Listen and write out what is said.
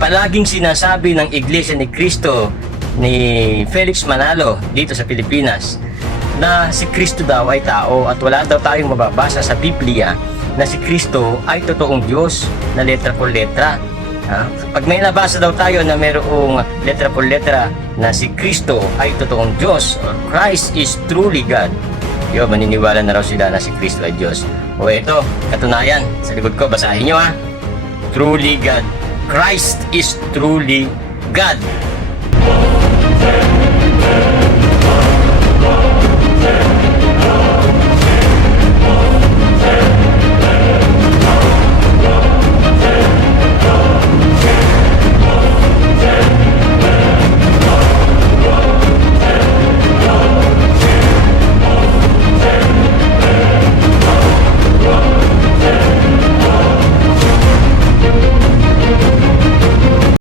palaging sinasabi ng Iglesia ni Cristo ni Felix Manalo dito sa Pilipinas na si Cristo daw ay tao at wala daw tayong mababasa sa Biblia na si Cristo ay totoong Diyos na letra por letra. Pag may nabasa daw tayo na mayroong letra por letra na si Cristo ay totoong Diyos, or Christ is truly God, maniniwala na raw sila na si Cristo ay Diyos. O ito, katunayan, sa likod ko, basahin nyo truly God. Christ is truly God.